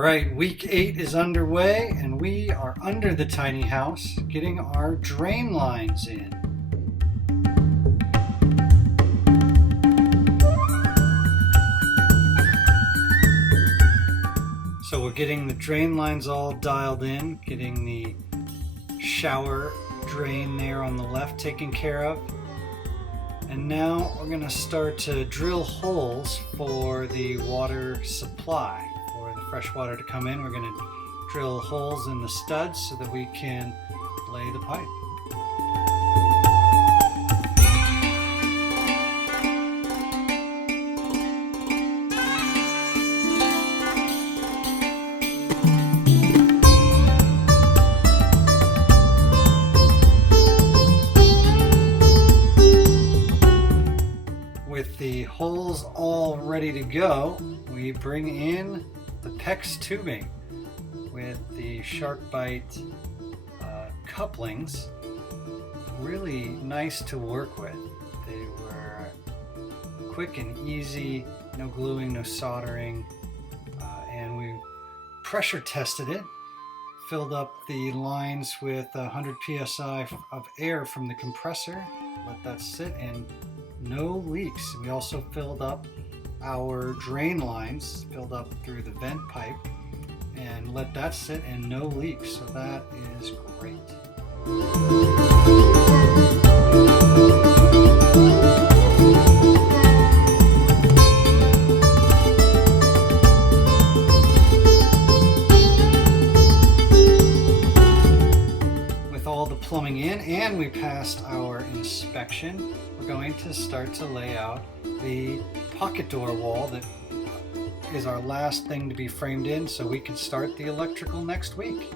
Alright, week 8 is underway and we are under the tiny house getting our drain lines in. So we're getting the drain lines all dialed in, getting the shower drain there on the left taken care of. And now we're going to start to drill holes for the water supply. For the fresh water to come in, we're going to drill holes in the studs so that we can lay the pipe. With the holes all ready to go, we bring in the PEX tubing with the SharkBite couplings. Really nice to work with. They were quick and easy, no gluing, no soldering, and we pressure tested it, filled up the lines with 100 psi of air from the compressor, let that sit, and no leaks. We also filled up our drain lines, filled up through the vent pipe, and let that sit, and no leaks. So that is great. With all the plumbing in and we passed our inspection, we're going to start to lay out the pocket door wall that is our last thing to be framed in so we can start the electrical next week.